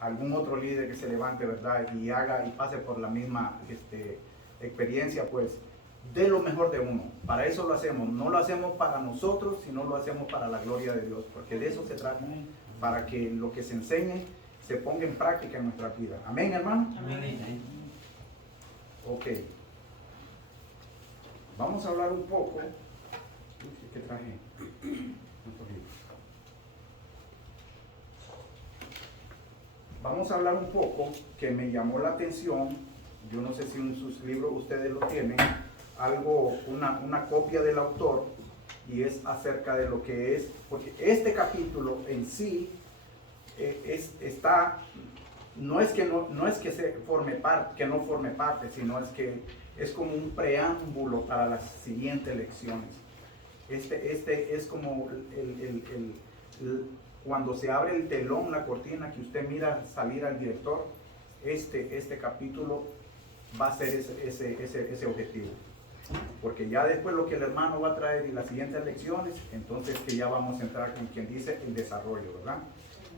algún otro líder que se levante, ¿verdad? Y haga y pase por la misma experiencia, pues dé lo mejor de uno. Para eso lo hacemos. No lo hacemos para nosotros, sino lo hacemos para la gloria de Dios, porque de eso se trata, para que lo que se enseñe se ponga en práctica en nuestra vida. Amén, hermano. Amén. Ok. Vamos a hablar un poco. ¿Qué traje? Vamos a hablar un poco que me llamó la atención. Yo no sé si en sus libros ustedes lo tienen, una copia del autor, y es acerca de lo que es, porque este capítulo en sí no es que se forme parte, que no forme parte, sino es que es como un preámbulo para las siguientes lecciones. Este es como cuando se abre el telón, la cortina, que usted mira salir al director. Este capítulo va a ser ese objetivo, porque ya después lo que el hermano va a traer y las siguientes lecciones, entonces que ya vamos a entrar con quien dice el desarrollo, ¿verdad?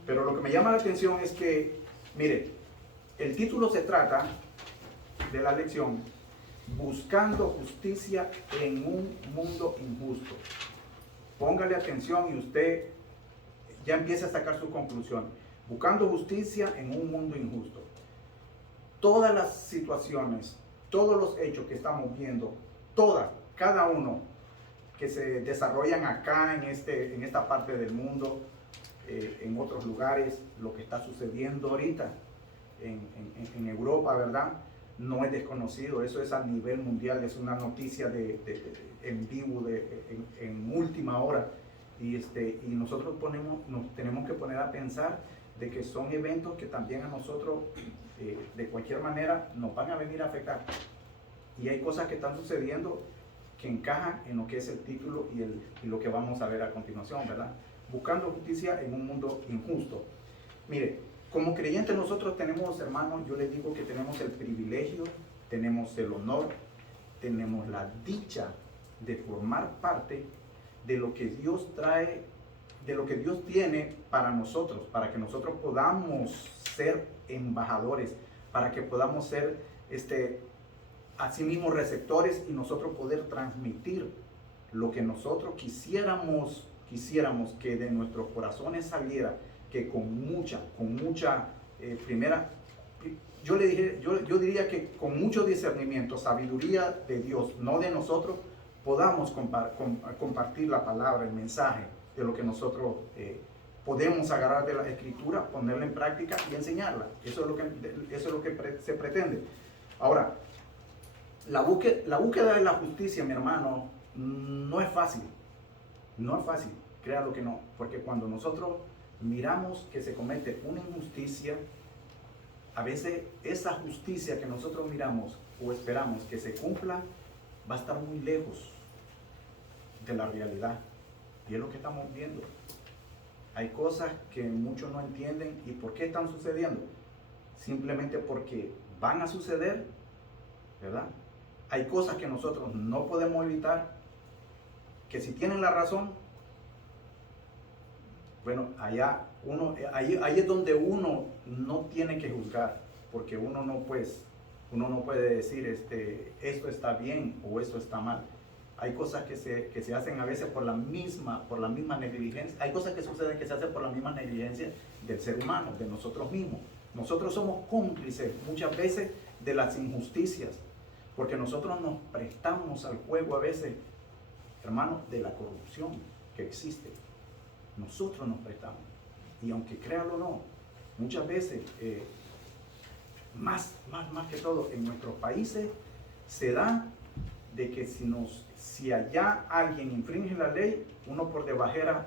Pero lo que me llama la atención es que, mire, el título se trata de la lección: buscando justicia en un mundo injusto. Póngale atención y usted ya empieza a sacar su conclusión. Buscando justicia en un mundo injusto. Todas las situaciones, todos los hechos que estamos viendo, cada uno que se desarrollan acá en esta parte del mundo, en otros lugares, lo que está sucediendo ahorita en Europa, ¿verdad? No es desconocido, eso es a nivel mundial, es una noticia en vivo, en última hora, y nosotros nos tenemos que poner a pensar de que son eventos que también a nosotros de cualquier manera nos van a venir a afectar, y hay cosas que están sucediendo que encajan en lo que es el título y lo que vamos a ver a continuación, ¿verdad? Buscando justicia en un mundo injusto. Mire, como creyentes nosotros tenemos, hermanos, yo les digo que tenemos el privilegio, tenemos el honor, tenemos la dicha de formar parte de lo que Dios trae, de lo que Dios tiene para nosotros, para que nosotros podamos ser embajadores, para que podamos ser asimismo receptores y nosotros poder transmitir lo que nosotros quisiéramos que de nuestros corazones saliera, que con mucha yo diría que con mucho discernimiento, sabiduría de Dios, no de nosotros, podamos compartir la palabra, el mensaje de lo que nosotros podemos agarrar de la Escritura, ponerla en práctica y enseñarla. Eso es lo que se pretende. Ahora, la búsqueda de la justicia, mi hermano, no es fácil. No es fácil, créalo que no, porque cuando nosotros miramos que se comete una injusticia, a veces esa justicia que nosotros miramos o esperamos que se cumpla va a estar muy lejos de la realidad, y es lo que estamos viendo. Hay cosas que muchos no entienden. ¿Y por qué están sucediendo? Simplemente porque van a suceder, ¿verdad? Hay cosas que nosotros no podemos evitar, que si tienen la razón, bueno, ahí es donde uno no tiene que juzgar, porque uno no puede decir esto está bien o esto está mal. Hay cosas que se hacen a veces por la misma negligencia. Hay cosas que suceden que se hacen por la misma negligencia del ser humano, de nosotros mismos. Nosotros somos cómplices muchas veces de las injusticias, porque nosotros nos prestamos al juego a veces, hermanos, de la corrupción que existe. Nosotros nos prestamos. Y aunque créanlo o no, muchas veces, más que todo, en nuestros países se da de que si allá alguien infringe la ley, uno por debajera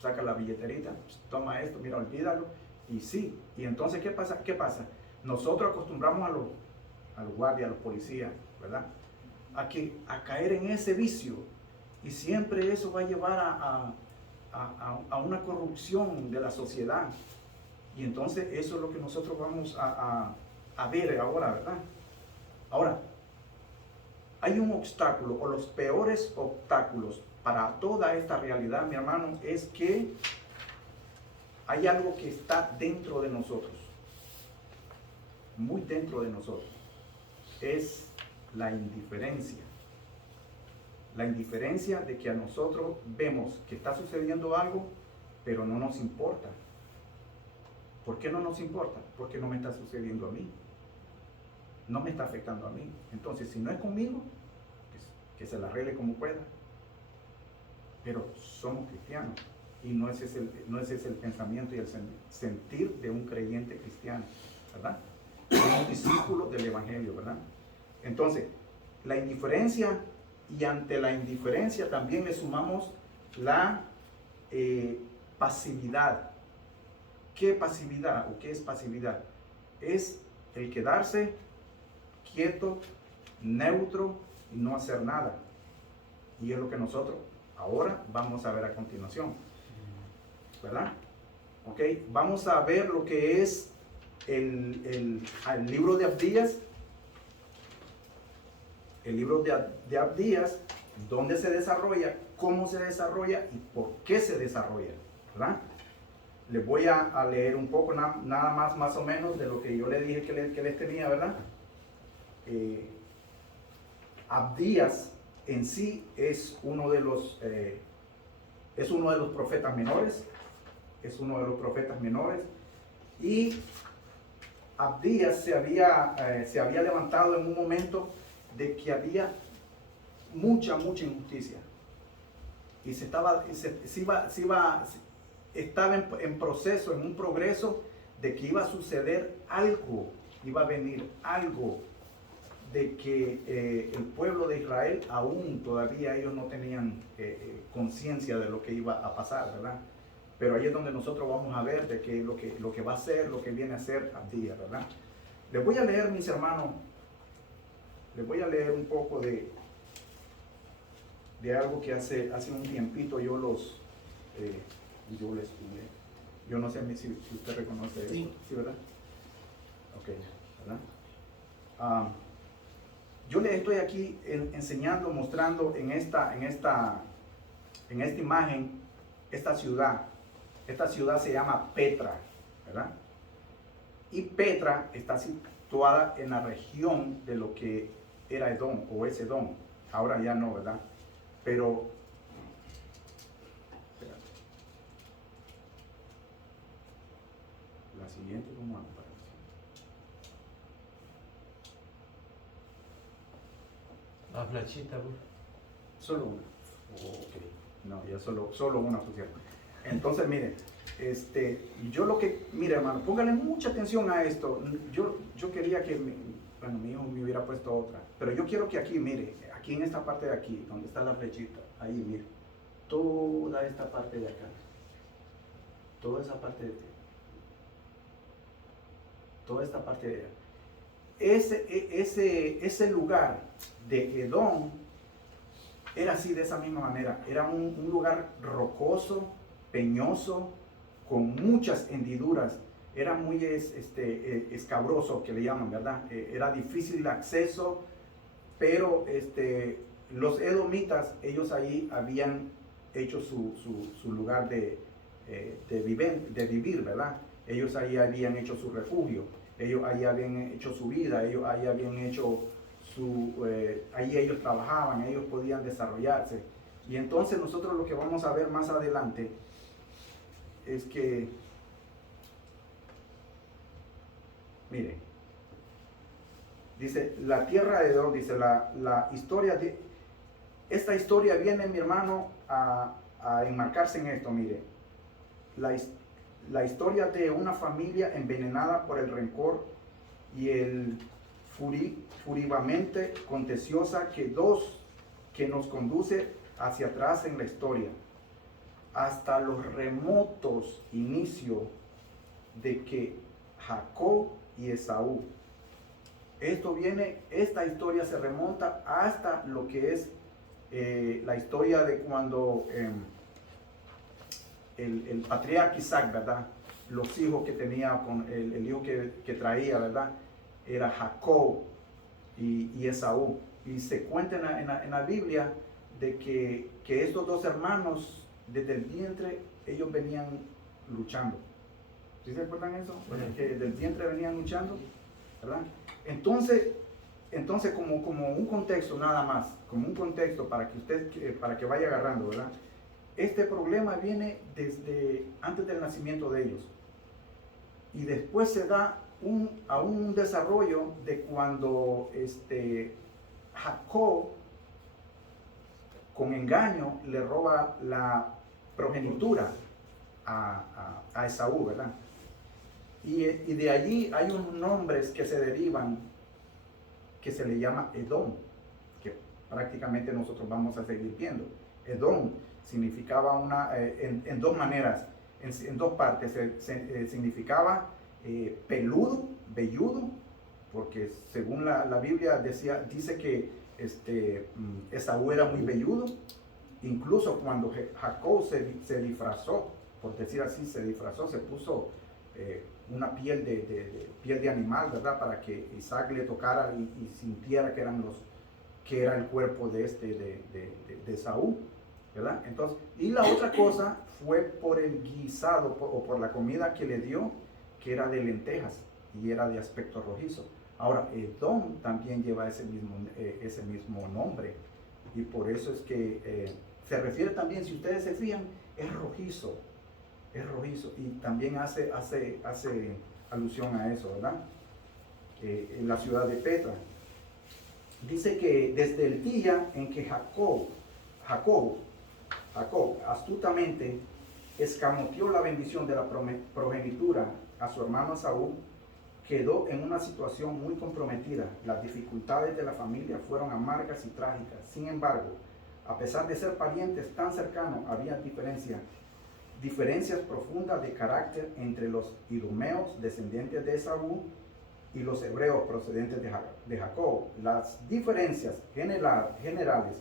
saca la billeterita, toma esto, mira, olvídalo, y sí. Y entonces, ¿qué pasa? Nosotros acostumbramos a los guardias, a los policías, ¿verdad? A caer en ese vicio, y siempre eso va a llevar a una corrupción de la sociedad. Y entonces eso es lo que nosotros vamos a ver ahora, ¿verdad? Ahora, hay un obstáculo, o los peores obstáculos para toda esta realidad, mi hermano, es que hay algo que está dentro de nosotros, muy dentro de nosotros. Es la indiferencia. La indiferencia de que a nosotros vemos que está sucediendo algo, pero no nos importa. ¿Por qué no nos importa? Porque no me está sucediendo a mí. No me está afectando a mí. Entonces, si no es conmigo, pues, que se la arregle como pueda. Pero somos cristianos. Y no ese es el pensamiento y el sentir de un creyente cristiano, ¿verdad? De un discípulo del Evangelio, ¿verdad? Entonces, la indiferencia, y ante la indiferencia también le sumamos la pasividad. ¿Qué pasividad o qué es pasividad? Es el quedarse quieto, neutro y no hacer nada. Y es lo que nosotros ahora vamos a ver a continuación, ¿verdad? Ok, vamos a ver lo que es el libro de Abdías. El libro de Abdías, dónde se desarrolla, cómo se desarrolla y por qué se desarrolla, ¿verdad? Les voy a leer un poco, nada más o menos, de lo que yo les dije que les tenía, ¿verdad? Abdías en sí es uno de los profetas menores, y Abdías se había levantado en un momento de que había mucha injusticia, y estaba en proceso, en un progreso de que iba a suceder algo, iba a venir algo, de que el pueblo de Israel aún todavía ellos no tenían conciencia de lo que iba a pasar, ¿verdad? Pero ahí es donde nosotros vamos a ver de que lo que va a ser, lo que viene a ser Abdías, ¿verdad? Les voy a leer, mis hermanos, les voy a leer un poco de algo que hace un tiempito yo les estudié. Yo no sé si usted reconoce eso. ¿Sí, verdad? Ok, ¿verdad? Yo les estoy aquí enseñando, mostrando en esta imagen esta ciudad. Esta ciudad se llama Petra, ¿verdad? Y Petra está situada en la región de lo que era Edom o es Edom. Ahora ya no, ¿verdad? Pero la siguiente, ¿cómo hago para eso? La flechita, güey. Solo una. Ok. No, ya solo una pusieron. Entonces, mire, mire, hermano, póngale mucha atención a esto. Yo quería que, mi hijo me hubiera puesto otra, pero yo quiero que aquí, mire, aquí en esta parte de aquí, donde está la flechita, ahí, mire, toda esta parte de acá, toda esa parte de aquí, toda esta parte de allá. Ese lugar de Edom era así, de esa misma manera. Era un lugar rocoso, peñoso, con muchas hendiduras. Era muy escabroso, que le llaman, ¿verdad? Era difícil de acceso, pero los edomitas, ellos ahí habían hecho su lugar de vivir, ¿verdad? Ellos ahí habían hecho su refugio, ellos ahí habían hecho su vida, ellos ahí habían hecho ahí ellos trabajaban, ellos podían desarrollarse. Y entonces nosotros lo que vamos a ver más adelante es que, mire, dice la tierra de Edom, dice la historia de esta historia viene, mi hermano, a enmarcarse en esto. Mire, la historia de una familia envenenada por el rencor y el furibamente contenciosa que nos conduce hacia atrás en la historia, hasta los remotos inicios de que Jacob y Esaú. Esta historia se remonta hasta lo que es la historia de cuando el patriarca Isaac, ¿verdad? Los hijos que tenía, con el hijo que traía, ¿verdad? Era Jacob y Esaú. Y se cuenta en la Biblia de que estos dos hermanos, desde el vientre, ellos venían luchando. ¿Sí se acuerdan eso? Que del vientre venían luchando, ¿verdad? Entonces como un contexto nada más, como un contexto para que usted, para que vaya agarrando, ¿verdad? Este problema viene desde antes del nacimiento de ellos. Y después se da un desarrollo de cuando Jacob, con engaño, le roba la progenitura a Esaú, ¿verdad? Y de allí hay unos nombres que se derivan, que se le llama Edom, que prácticamente nosotros vamos a seguir viendo. Edom significaba en dos maneras, en dos partes, significaba peludo, velludo, porque según la Biblia dice que Esaú era muy velludo. Incluso cuando Jacob se disfrazó, por decir así, se puso una piel de animal, ¿verdad? Para que Isaac le tocara y sintiera que era el cuerpo de Esaú, ¿verdad? Entonces, y la otra cosa fue por el guisado o por la comida que le dio, que era de lentejas y era de aspecto rojizo. Ahora, Edom también lleva ese mismo nombre, y por eso es que se refiere también, si ustedes se fijan, es rojizo, y también hace alusión a eso, ¿verdad? En la ciudad de Petra. Dice que desde el día en que Jacob astutamente escamoteó la bendición de la progenitura a su hermano Esaú, quedó en una situación muy comprometida. Las dificultades de la familia fueron amargas y trágicas. Sin embargo, a pesar de ser parientes tan cercanos, había diferencias profundas de carácter entre los idumeos, descendientes de Esaú, y los hebreos procedentes de Jacob. Las diferencias generales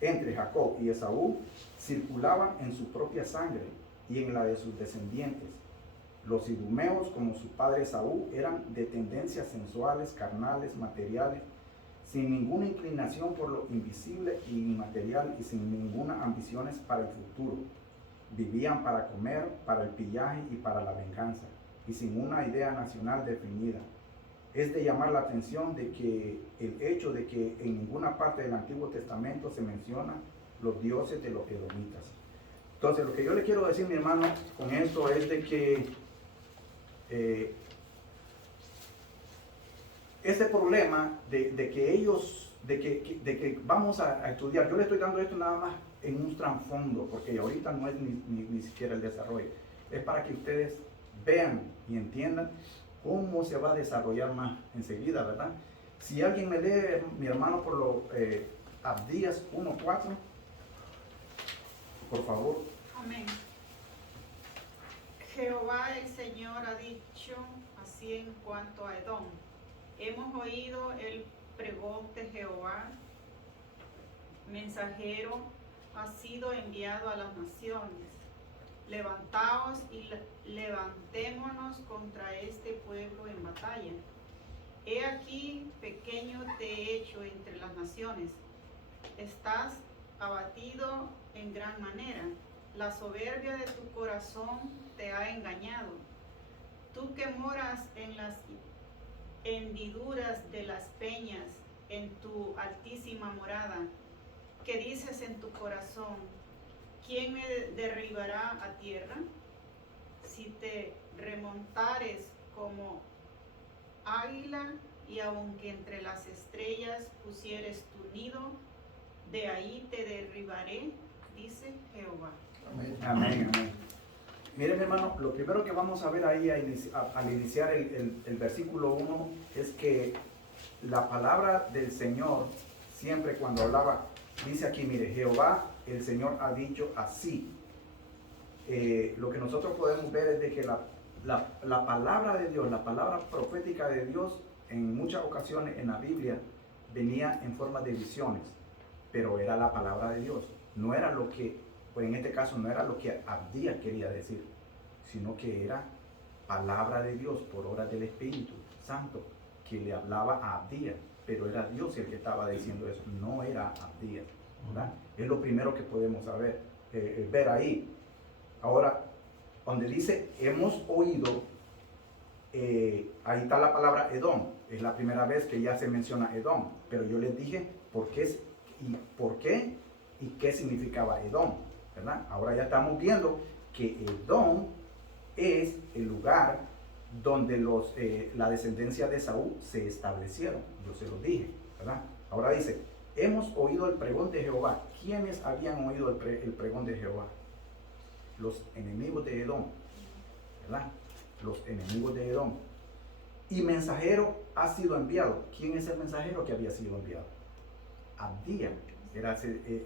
entre Jacob y Esaú circulaban en su propia sangre y en la de sus descendientes. Los idumeos, como su padre Esaú, eran de tendencias sensuales, carnales, materiales, sin ninguna inclinación por lo invisible y inmaterial y sin ninguna ambiciones para el futuro. Vivían para comer, para el pillaje y para la venganza, y sin una idea nacional definida. Es de llamar la atención de que el hecho de que en ninguna parte del Antiguo Testamento se menciona los dioses de los edomitas. Entonces, lo que yo le quiero decir, mi hermano, con esto es de que ese problema de que vamos a estudiar, yo le estoy dando esto nada más en un trasfondo, porque ahorita no es ni siquiera el desarrollo, es para que ustedes vean y entiendan cómo se va a desarrollar más enseguida, ¿verdad? Si alguien me lee, mi hermano, por los Abdías 1:4, por favor. Amén. Jehová el Señor ha dicho así en cuanto a Edom: hemos oído el pregón de Jehová, mensajero ha sido enviado a las naciones. Levantaos y levantémonos contra este pueblo en batalla. He aquí, pequeño te he hecho entre las naciones. Estás abatido en gran manera. La soberbia de tu corazón te ha engañado. Tú que moras en las hendiduras de las peñas, en tu altísima morada, que dices en tu corazón: ¿quién me derribará a tierra? Si te remontares como águila, y aunque entre las estrellas pusieres tu nido, de ahí te derribaré, dice Jehová. Amén, amén, amén. Miren, hermano, lo primero que vamos a ver ahí al iniciar el versículo 1 es que la palabra del Señor, siempre cuando hablaba, dice aquí, mire, Jehová el Señor ha dicho así. Lo que nosotros podemos ver es de que la palabra de Dios, la palabra profética de Dios, en muchas ocasiones en la Biblia venía en forma de visiones, pero era la palabra de Dios. No era lo que, pues en este caso no era lo que Abdías quería decir, sino que era palabra de Dios por obra del Espíritu Santo que le hablaba a Abdías, pero era Dios el que estaba diciendo eso, no era Abdías, ¿verdad? Es lo primero que podemos ver ahí. Ahora, donde dice hemos oído, ahí está la palabra Edom. Es la primera vez que ya se menciona Edom. Pero yo les dije por qué y qué significaba Edom, ¿verdad? Ahora ya estamos viendo que Edom es el lugar donde la descendencia de Saúl se establecieron. Yo se los dije, ¿verdad? Ahora dice, hemos oído el pregón de Jehová. ¿Quiénes habían oído el pregón de Jehová? Los enemigos de Edom, ¿verdad? Los enemigos de Edom. Y mensajero ha sido enviado. ¿Quién es el mensajero que había sido enviado? Abdía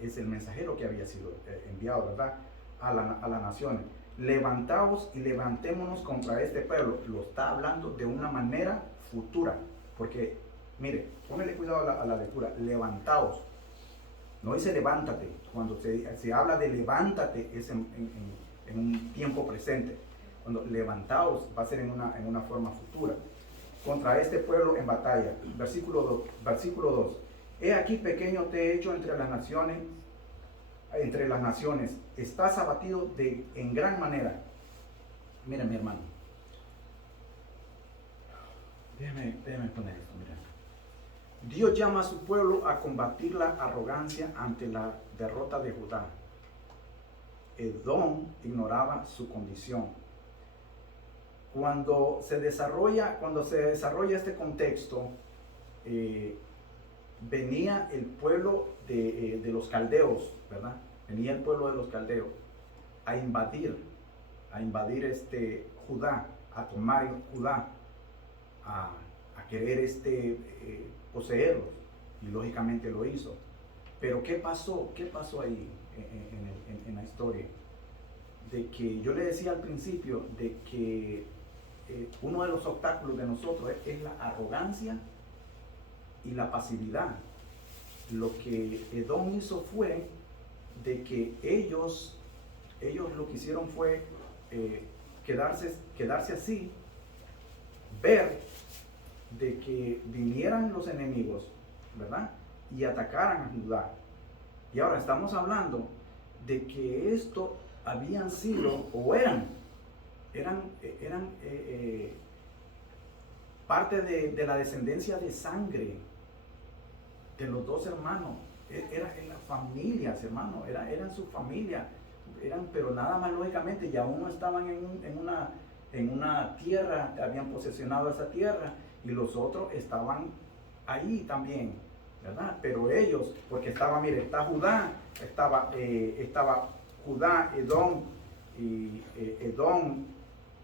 es el mensajero que había sido enviado, ¿verdad? A las naciones. Levantaos y levantémonos contra este pueblo. Lo está hablando de una manera futura. Porque, mire, póngale cuidado a la lectura. Levantaos. No dice levántate. Cuando se habla de levántate es en un tiempo presente. Cuando levantaos va a ser en una forma futura. Contra este pueblo en batalla. Versículo 2. He aquí pequeño te he hecho entre las naciones. Estás abatido en gran manera. Miren, mi hermano. Déjeme poner esto, miren. Dios llama a su pueblo a combatir la arrogancia ante la derrota de Judá. Edom ignoraba su condición. Cuando se desarrolla este contexto, venía el pueblo de los caldeos, ¿verdad? Venía el pueblo de los caldeos a invadir Judá, a tomar Judá, a querer poseerlos, y lógicamente lo hizo. Pero ¿qué pasó? ¿Qué pasó ahí en la historia? De que yo le decía al principio de que uno de los obstáculos de nosotros es la arrogancia y la pasividad. Lo que Edom hizo fue de que ellos lo que hicieron fue quedarse así, ver de que vinieran los enemigos, ¿verdad? Y atacaran a Judá. Y ahora estamos hablando de que esto habían sido o eran parte de la descendencia de sangre de los dos hermanos. Eran las familias, hermano, eran su familia, pero nada más lógicamente ya uno estaban en una tierra, habían posesionado esa tierra, y los otros estaban ahí también, ¿verdad? Pero ellos, porque estaba, mire, estaba Judá, Edom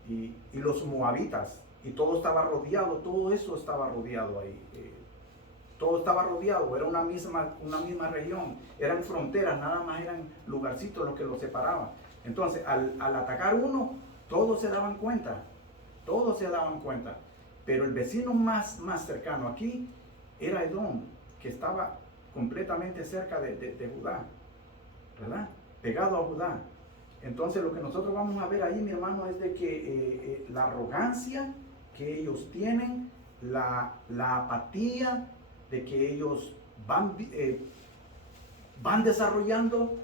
y los moabitas, y todo estaba rodeado, todo eso estaba rodeado ahí. Todo estaba rodeado, era una misma región, eran fronteras, nada más eran lugarcitos los que los separaban. Entonces, al atacar uno, todos se daban cuenta, pero el vecino más cercano aquí era Edom, que estaba completamente cerca de Judá, ¿verdad? Pegado a Judá. Entonces, lo que nosotros vamos a ver ahí, mi hermano, es de que la arrogancia que ellos tienen, la apatía de que ellos van desarrollando,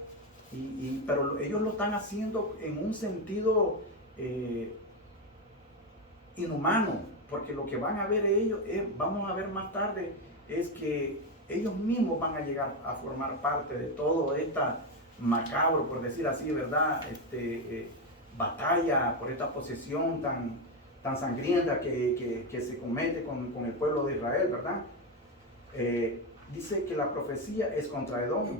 pero ellos lo están haciendo en un sentido inhumano, porque lo que van a ver ellos, vamos a ver más tarde, es que ellos mismos van a llegar a formar parte de todo esta macabro, por decir así, ¿verdad? Batalla por esta posesión tan sangrienta que se comete con el pueblo de Israel, ¿verdad? Dice que la profecía es contra Edom.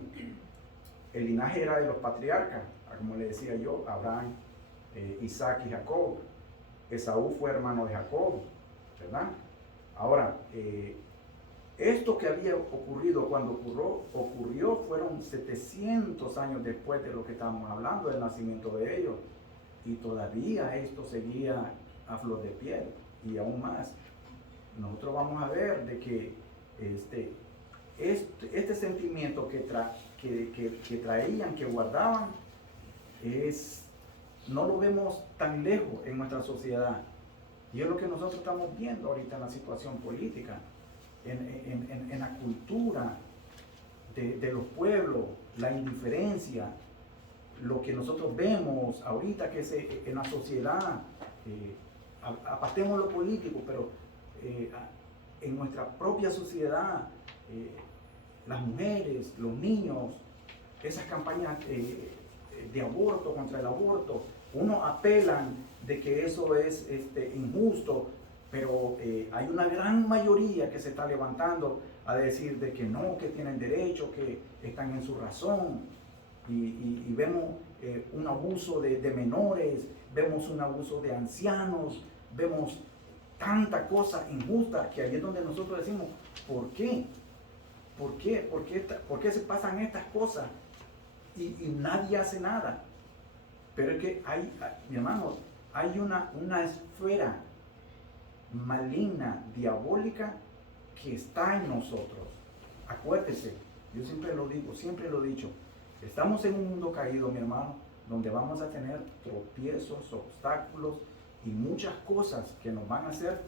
El linaje era de los patriarcas, como le decía yo, Abraham, Isaac y Jacob. Esaú fue hermano de Jacob, ¿verdad? Ahora, esto que había ocurrido cuando ocurrió fueron 700 años después de lo que estamos hablando, del nacimiento de ellos, y todavía esto seguía a flor de piel, y aún más. Nosotros vamos a ver de que este sentimiento que traían, que guardaban, no lo vemos tan lejos en nuestra sociedad, y es lo que nosotros estamos viendo ahorita en la situación política, en la cultura de los pueblos, la indiferencia, lo que nosotros vemos ahorita que en la sociedad, apartemos lo político, pero en nuestra propia sociedad, las mujeres, los niños, esas campañas de aborto, contra el aborto, uno apelan de que eso es injusto, pero hay una gran mayoría que se está levantando a decir de que no, que tienen derecho, que están en su razón, y vemos un abuso de menores, vemos un abuso de ancianos, vemos tanta cosa injusta que ahí es donde nosotros decimos, ¿por qué? ¿Por qué? ¿Por qué se pasan estas cosas y nadie hace nada? Pero es que mi hermano, hay una esfera maligna, diabólica, que está en nosotros. Acuérdese, yo siempre lo digo, siempre lo he dicho, estamos en un mundo caído, mi hermano, donde vamos a tener tropiezos, obstáculos y muchas cosas que nos van a hacer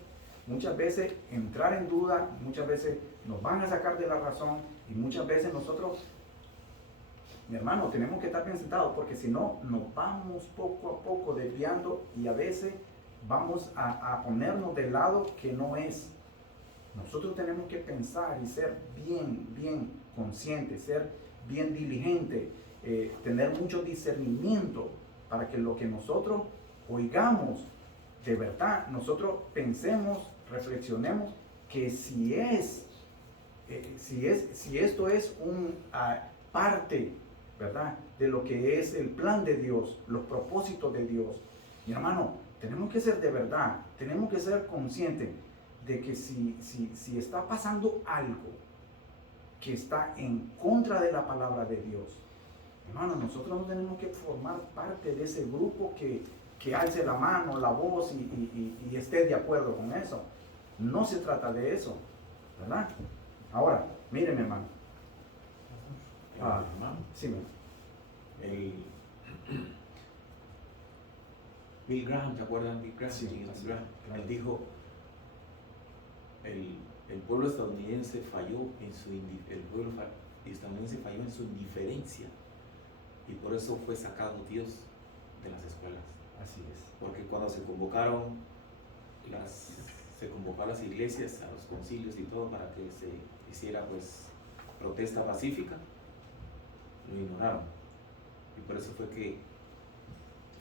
muchas veces entrar en duda, muchas veces nos van a sacar de la razón y muchas veces nosotros, mi hermano, tenemos que estar bien sentados, porque si no, nos vamos poco a poco desviando y a veces vamos a ponernos del lado que no es. Nosotros tenemos que pensar y ser bien conscientes, ser bien diligentes, tener mucho discernimiento para que lo que nosotros oigamos, de verdad, nosotros pensemos, reflexionemos que si esto es parte, ¿verdad?, de lo que es el plan de Dios, los propósitos de Dios. Mi hermano, tenemos que ser de verdad, tenemos que ser conscientes de que si está pasando algo que está en contra de la palabra de Dios, hermano, nosotros no tenemos que formar parte de ese grupo que alce la mano, la voz y esté de acuerdo con eso. No se trata de eso, ¿verdad? Ahora, miren, mi hermano. Hermano, Sí, Bill Graham, ¿te acuerdan? Bill Graham, Sí, Bill sí, Graham. claro. Él dijo, el pueblo estadounidense falló en su indiferencia, y por eso fue sacado Dios de las escuelas. así es. Porque cuando se convocaron a las iglesias, a los concilios y todo, para que se hiciera pues protesta pacífica, lo ignoraron, y por eso fue que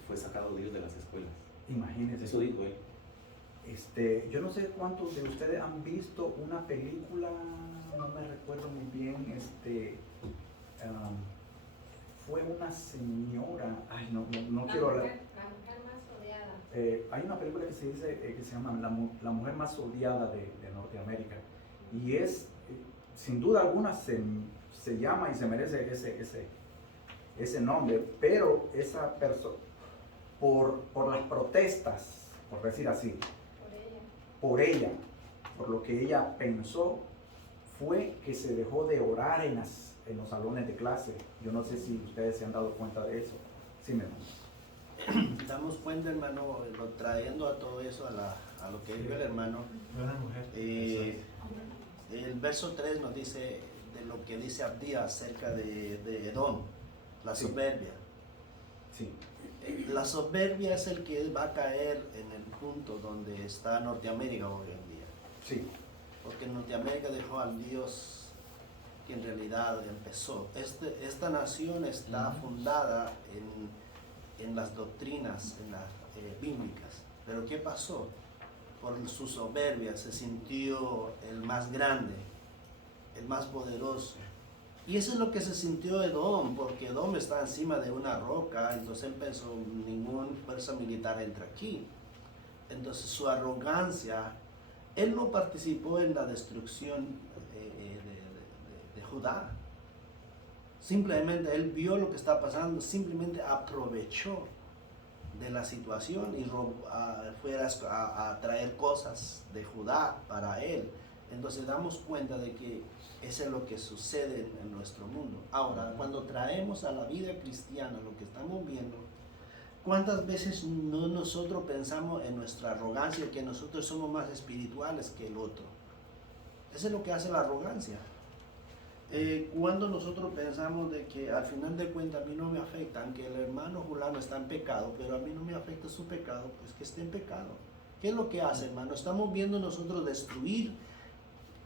fue sacado Dios de las escuelas. Imagínense. Eso dijo él. Yo no sé cuántos de ustedes han visto una película, no me recuerdo muy bien, fue una señora, ay, no quiero hablar. La mujer más odiada. Hay una película que se llama La mujer más odiada de Norteamérica, y sin duda alguna se llama y se merece ese nombre, pero esa persona, por las protestas, por decir así, por lo que ella pensó, fue que se dejó de orar en los salones de clase. Yo no sé si ustedes se han dado cuenta de eso. Sí, mi hermano. Damos cuenta, hermano, trayendo a todo eso a lo que dijo el hermano. Una mujer. El verso 3 nos dice de lo que dice Abdías acerca de Edom, la Sí. soberbia. Sí, La soberbia es el que va a caer en el punto donde está Norteamérica hoy en día. sí, Porque Norteamérica dejó al Dios que en realidad empezó. Esta nación está fundada en las doctrinas bíblicas. Pero ¿qué pasó? Por su soberbia se sintió el más grande, el más poderoso. Y eso es lo que se sintió Edom, porque Edom está encima de una roca, entonces él pensó, ninguna fuerza militar entra aquí. Entonces su arrogancia, él no participó en la destrucción de Judá. Simplemente él vio lo que está pasando, simplemente aprovechó de la situación y fue a traer cosas de Judá para él. Entonces damos cuenta de que eso es lo que sucede en nuestro mundo. Ahora, cuando traemos a la vida cristiana lo que estamos viendo, ¿cuántas veces no nosotros pensamos en nuestra arrogancia, que nosotros somos más espirituales que el otro? Eso es lo que hace la arrogancia. Cuando nosotros pensamos de que al final de cuentas a mí no me afecta, aunque el hermano fulano está en pecado, pero a mí no me afecta su pecado, pues que esté en pecado. ¿Qué es lo que hace, hermano? Estamos viendo nosotros destruir,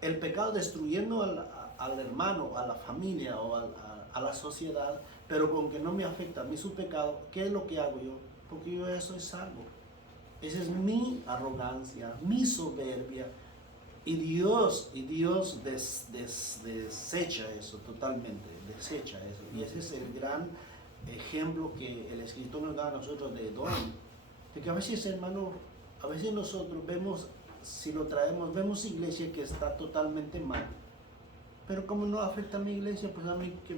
el pecado destruyendo al hermano, a la familia o a la sociedad, pero con que no me afecta a mí su pecado. ¿Qué es lo que hago yo? Porque yo ya soy salvo. Esa es mi arrogancia, mi soberbia. Y Dios desecha eso totalmente, desecha eso. Y ese es el gran ejemplo que el escritor nos da a nosotros de Edom. De que a veces, hermano, a veces nosotros vemos, si lo traemos, vemos iglesia que está totalmente mal. Pero como no afecta a mi iglesia, pues a mí que...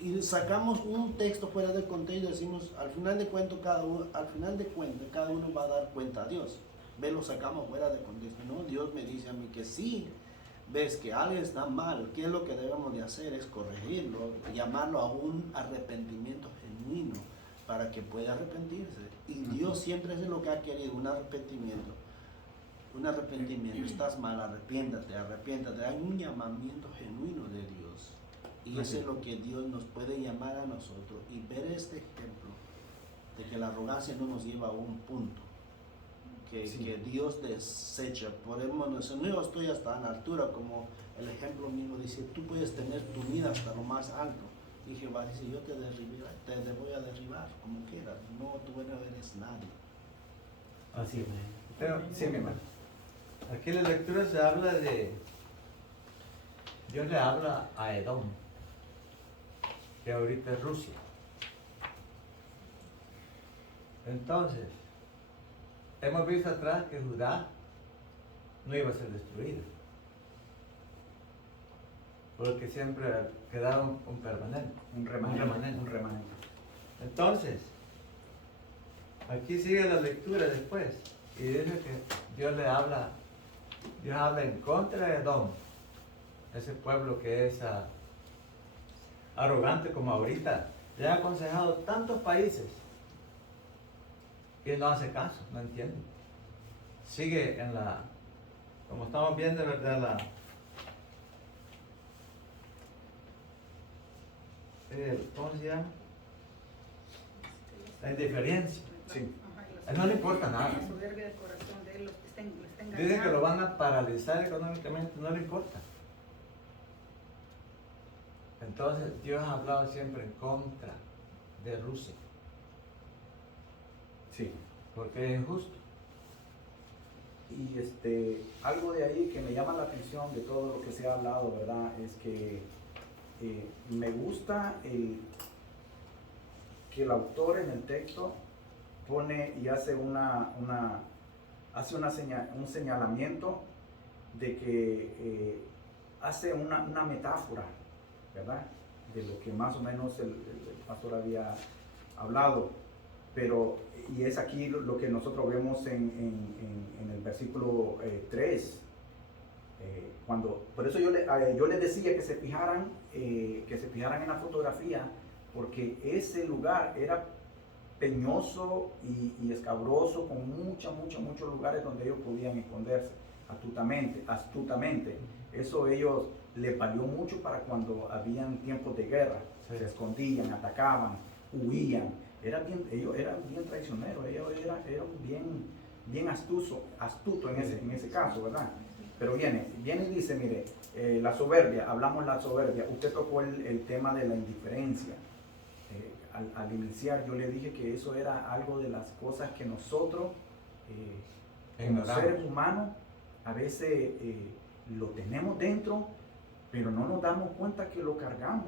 Y sacamos un texto fuera del contexto y decimos, al final de cuentas cada uno va a dar cuenta a Dios. Ve, lo sacamos fuera de contexto. No, Dios me dice a mí que sí, ves que alguien está mal, ¿qué es lo que debemos de hacer? Es corregirlo, llamarlo a un arrepentimiento genuino para que pueda arrepentirse. Y Dios siempre es lo que ha querido, un arrepentimiento. Un arrepentimiento, estás mal, arrepiéntate. Hay un llamamiento genuino de Dios. Y eso es lo que Dios nos puede llamar a nosotros. Y ver este ejemplo de que la arrogancia no nos lleva a un punto. Que Dios desecha. Podemos decir, no, yo estoy hasta en altura, como el ejemplo mismo dice, tú puedes tener tu vida hasta lo más alto. Y Jehová dice, yo te voy a derribar como quieras. No, tú no eres nadie. Así es. Pero, sí, mi hermano. Aquí en la lectura se habla de... Dios le habla a Edom, que ahorita es Rusia. Entonces, hemos visto atrás que Judá no iba a ser destruido, porque siempre quedaba un permanente, un remanente. Entonces, aquí sigue la lectura después, y dice que Dios habla en contra de Edom, ese pueblo que es arrogante como ahorita. Le ha aconsejado tantos países que no hace caso, no entiende. Sigue en como estamos viendo, ¿verdad? ¿Cómo se llama? La indiferencia. Sí. A él no le importa nada. La soberbia del corazón de él, lo está engañando. Dicen que lo van a paralizar económicamente, no le importa. Entonces Dios ha hablado siempre en contra de Rusia. Sí. Porque es injusto. Y algo de ahí que me llama la atención de todo lo que se ha hablado, ¿verdad? Es que me gusta que el autor en el texto pone y hace un señalamiento de que hace una metáfora, ¿verdad? De lo que más o menos el pastor había hablado. Y es aquí lo que nosotros vemos en el versículo 3. Por eso yo les decía que se fijaran en la fotografía, porque ese lugar era peñoso y escabroso, con muchos lugares donde ellos podían esconderse astutamente. Eso ellos les valió mucho para cuando habían tiempos de guerra. Sí. Se escondían, atacaban, huían. Ellos eran bien traicioneros, ellos eran bien astuto en ese caso, ¿verdad? Pero viene y dice, mire, la soberbia, hablamos de la soberbia. Usted tocó el tema de la indiferencia. Al iniciar yo le dije que eso era algo de las cosas que nosotros, como seres humanos, a veces lo tenemos dentro, pero no nos damos cuenta que lo cargamos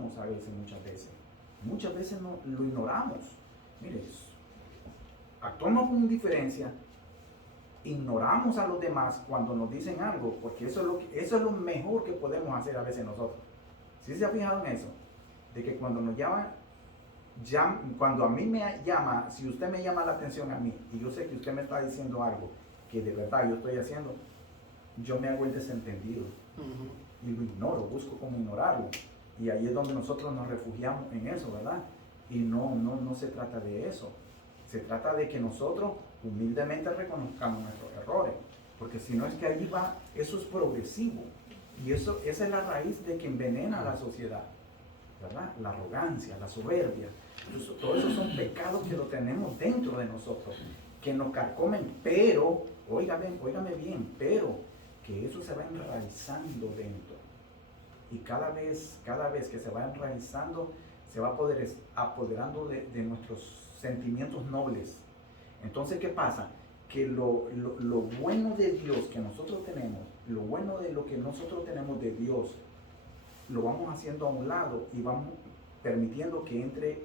muchas veces lo ignoramos. Mire, actuamos con indiferencia, ignoramos a los demás cuando nos dicen algo, porque eso es lo mejor que podemos hacer a veces nosotros. ¿Sí se ha fijado en eso? De que cuando nos llaman, cuando a mí me llama, si usted me llama la atención a mí y yo sé que usted me está diciendo algo que de verdad yo estoy haciendo, yo me hago el desentendido. Y lo ignoro, busco cómo ignorarlo. Y ahí es donde nosotros nos refugiamos en eso, ¿verdad? Y no se trata de eso. Se trata de que nosotros humildemente reconozcamos nuestros errores. Porque si no es que ahí va, eso es progresivo. Y esa es la raíz de que envenena a la sociedad, ¿verdad? La arrogancia, la soberbia. Todo eso son pecados que lo tenemos dentro de nosotros. que nos carcomen, pero, óigame bien, pero que eso se va enraizando dentro. Y cada vez que se va enraizando, se va apoderando de nuestros sentimientos nobles. Entonces, ¿qué pasa? Que lo bueno de Dios que nosotros tenemos, lo bueno de lo que nosotros tenemos de Dios, lo vamos haciendo a un lado y vamos permitiendo que entre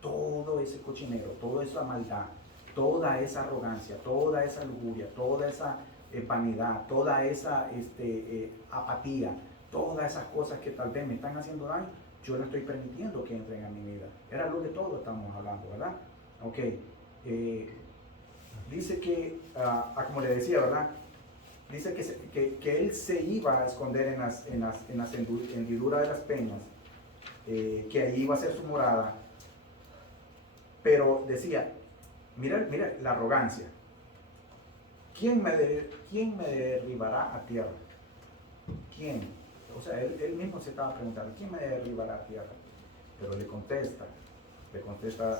todo ese cochinero, toda esa maldad, toda esa arrogancia, toda esa lujuria, toda esa vanidad, toda esa apatía, todas esas cosas que tal vez me están haciendo daño, yo no estoy permitiendo que entren a mi vida. Era lo de todo estamos hablando, ¿verdad? Ok. Dice que, como le decía, ¿verdad? Dice que él se iba a esconder en las hendiduras de las peñas, que allí iba a ser su morada. Pero decía, mira la arrogancia. ¿Quién me derribará a tierra? ¿Quién? O sea, él mismo se estaba preguntando, ¿quién me derribará a tierra? Pero le contesta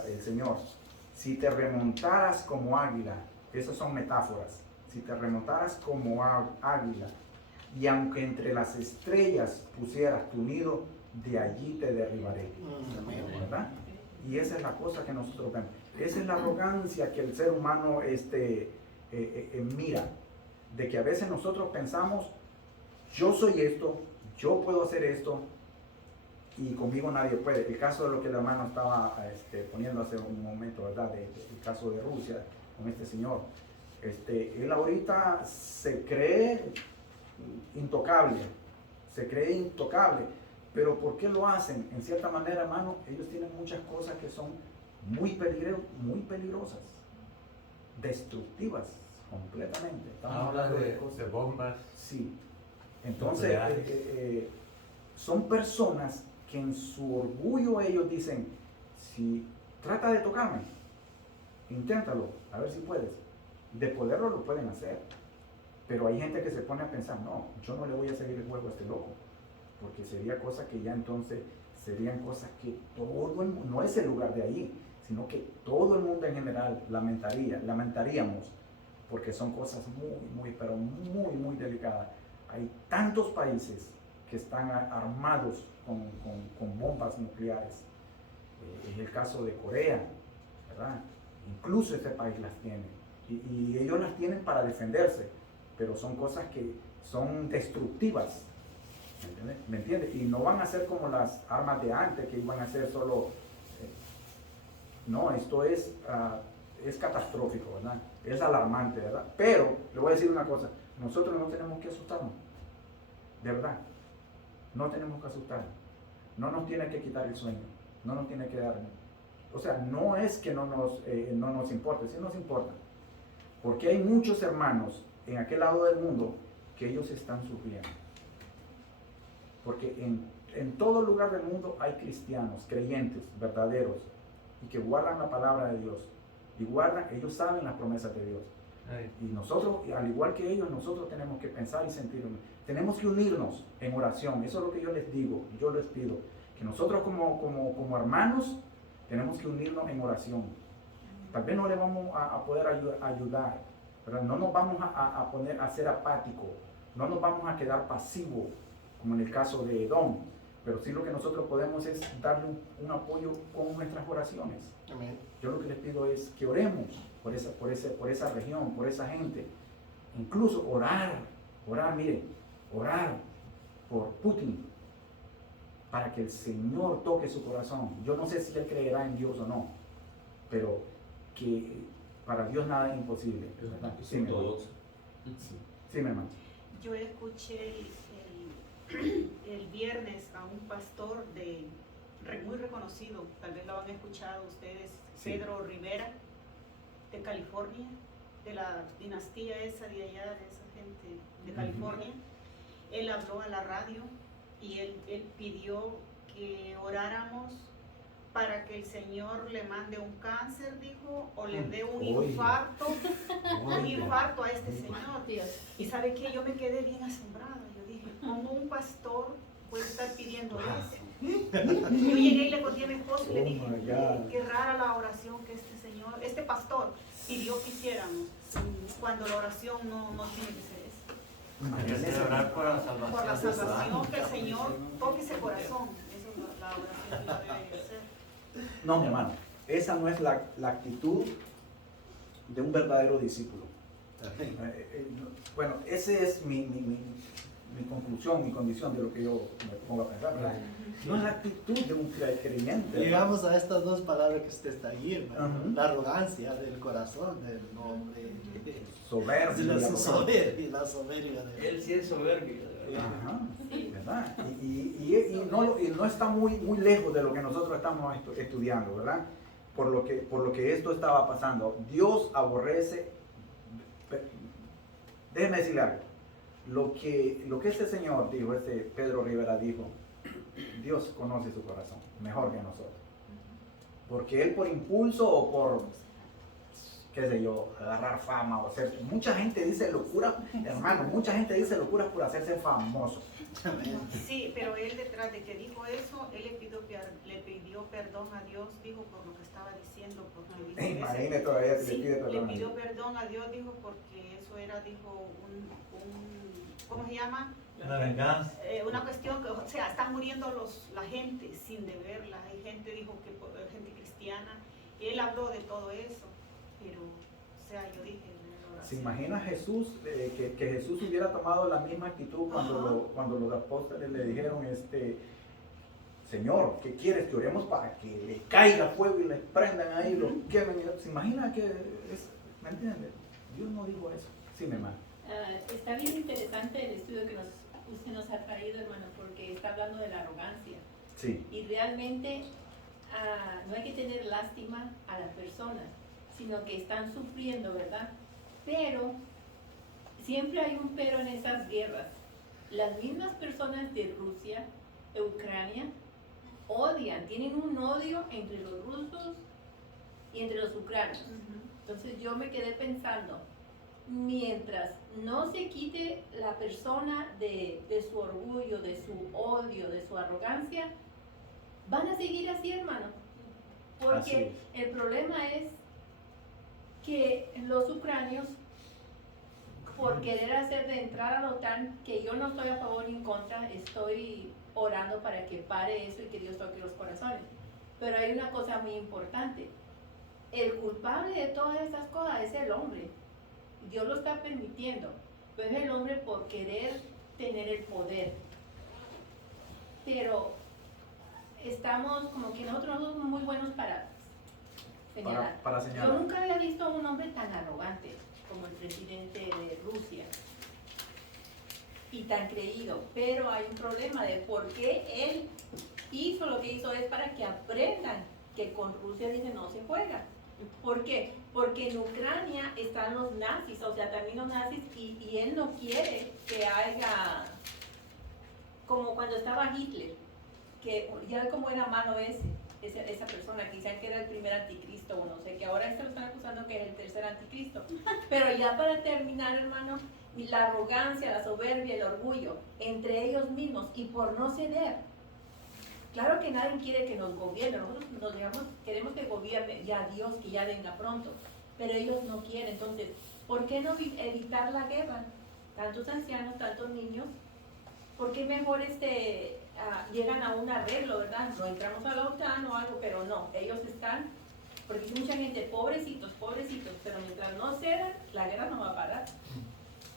el Señor, si te remontaras como águila, esas son metáforas, si te remontaras como águila, y aunque entre las estrellas pusieras tu nido, de allí te derribaré. ¿Verdad? Y esa es la cosa que nosotros vemos. Esa es la arrogancia que el ser humano mira, de que a veces nosotros pensamos, yo soy esto, yo puedo hacer esto, y conmigo nadie puede. El caso de lo que el hermano estaba poniendo hace un momento, ¿verdad? El caso de Rusia, con este señor. Él ahorita se cree intocable, pero ¿por qué lo hacen? En cierta manera, hermano, ellos tienen muchas cosas que son muy peligrosas, destructivas completamente. Habla de bombas. Sí. Entonces, son personas que en su orgullo ellos dicen, si trata de tocarme, inténtalo, a ver si puedes. De poderlo lo pueden hacer. Pero hay gente que se pone a pensar, no, yo no le voy a seguir el juego a este loco, porque sería cosa que ya entonces serían cosas que todo el mundo, no es el lugar de allí, sino que todo el mundo en general lamentaríamos, porque son cosas pero muy delicadas. Hay tantos países que están armados con bombas nucleares. Es el caso de Corea, ¿verdad? Incluso este país las tiene. Y ellos las tienen para defenderse, pero son cosas que son destructivas. ¿Me entiendes? Y no van a ser como las armas de antes, que iban a ser solo... no, esto es catastrófico, ¿verdad? Es alarmante, ¿verdad? Pero, le voy a decir una cosa, nosotros no tenemos que asustarnos, de verdad. No tenemos que asustarnos. No nos tiene que quitar el sueño, no nos tiene que dar... O sea, no es que no nos importe, sí nos importa. Porque hay muchos hermanos en aquel lado del mundo que ellos están sufriendo. Porque en todo lugar del mundo hay cristianos, creyentes, verdaderos, y que guardan la palabra de Dios. Y ellos saben las promesas de Dios. Y nosotros, al igual que ellos, nosotros tenemos que pensar y sentir. Tenemos que unirnos en oración. Eso es lo que yo les digo, yo les pido. Que nosotros como hermanos tenemos que unirnos en oración. Tal vez no le vamos a poder ayudar, pero no nos vamos a poner a ser apáticos, no nos vamos a quedar pasivos, como en el caso de Edom, pero sí lo que nosotros podemos es darle un apoyo con nuestras oraciones. Amén. Yo lo que les pido es que oremos por esa región, por esa gente, incluso orar por Putin, para que el Señor toque su corazón. Yo no sé si él creerá en Dios o no, pero que para Dios nada es imposible. ¿Verdad? Es ortodoxo. Sí, mi hermano. Yo escuché el viernes a un pastor muy reconocido, tal vez lo han escuchado ustedes, Sí. Pedro Rivera, de California, de la dinastía esa de allá, de esa gente de California. Él habló a la radio y él pidió que oráramos para que el Señor le mande un cáncer, dijo, o le dé un infarto a este señor. Dios. Y sabe que yo me quedé bien asombrada. Yo dije, ¿cómo un pastor puede estar pidiendo eso? Yo llegué y le conté a mi esposo y le dije, my God. qué rara la oración que este pastor, pidió que hiciéramos, cuando la oración no tiene que ser eso. Hay que hacer orar por la salvación. Por la salvación, que el Señor toque ese corazón. Esa es la oración que yo debería hacer. No, mi hermano, esa no es la actitud de un verdadero discípulo. Bueno, esa es mi conclusión, mi condición de lo que yo me pongo a pensar, ¿verdad? No es la actitud de un creyente. Llegamos a estas dos palabras que usted está ahí, hermano. Ujú. La arrogancia del corazón del hombre. Soberbia. La soberbia de Él sí es soberbio. Ajá, ¿verdad? Y no está muy lejos de lo que nosotros estamos estudiando, ¿verdad? Por lo que esto estaba pasando. Dios aborrece, déjeme decirle algo, lo que este señor dijo, este Pedro Rivera dijo, Dios conoce su corazón mejor que nosotros. Porque él por impulso o por, qué sé yo, agarrar fama o hacer, mucha gente dice locura, hermano, mucha gente dice locuras por hacerse famoso. Sí, pero él detrás de que dijo eso, él le pidió perdón a Dios, dijo por lo que estaba diciendo, porque dijo que Imagínate, todavía sí, le pide perdón. le pidió perdón a Dios, dijo, porque eso era, dijo, ¿cómo se llama? Una venganza. Una cuestión que, o sea, están muriendo la gente sin deberla. Hay gente, dijo que gente cristiana, y él habló de todo eso, pero, o sea, yo dije, ¿Se imagina Jesús, que Jesús hubiera tomado la misma actitud cuando los apóstoles le dijeron, Señor, ¿qué quieres que oremos para que le caiga fuego y le prendan ahí, lo quemen? ¿Se imagina que es, me entiende? Dios no dijo eso. Sí, mi hermano. Está bien interesante el estudio que usted nos ha traído, hermano, porque está hablando de la arrogancia. Sí. Y realmente no hay que tener lástima a las personas, sino que están sufriendo, ¿verdad? Pero siempre hay un pero en esas guerras. Las mismas personas de Rusia, de Ucrania, odian, tienen un odio entre los rusos y entre los ucranianos. Entonces yo me quedé pensando, mientras no se quite la persona de su orgullo, de su odio, de su arrogancia, van a seguir así, hermano. Porque el problema es que los ucranios, por querer hacer de entrar a la OTAN, que yo no estoy a favor ni en contra, estoy orando para que pare eso y que Dios toque los corazones. Pero hay una cosa muy importante. El culpable de todas estas cosas es el hombre. Dios lo está permitiendo. Pero es el hombre por querer tener el poder. Pero estamos como que nosotros no somos muy buenos para señalar. Para señalar. Yo nunca había visto a un hombre tan arrogante como el presidente de Rusia y tan creído, pero hay un problema de por qué él hizo lo que hizo. Es para que aprendan que con Rusia dice no se juega. ¿Por qué? Porque en Ucrania están los nazis, o sea, también los nazis, y él no quiere que haya, como cuando estaba Hitler, que ya como era malo esa persona, que decían que era el primer anticristo o no sé, que ahora se lo están acusando que es el tercer anticristo. Pero ya para terminar, hermano, la arrogancia, la soberbia, el orgullo entre ellos mismos y por no ceder. Claro que nadie quiere que nos gobierne, nosotros queremos que gobierne ya Dios, que ya venga pronto, pero ellos no quieren. Entonces, ¿por qué no evitar la guerra? Tantos ancianos, tantos niños, ¿por qué mejor llegan a un arreglo, verdad? No entramos a la OTAN o algo, pero no, ellos están, porque hay mucha gente, pobrecitos, pero mientras no cedan, la guerra no va a parar.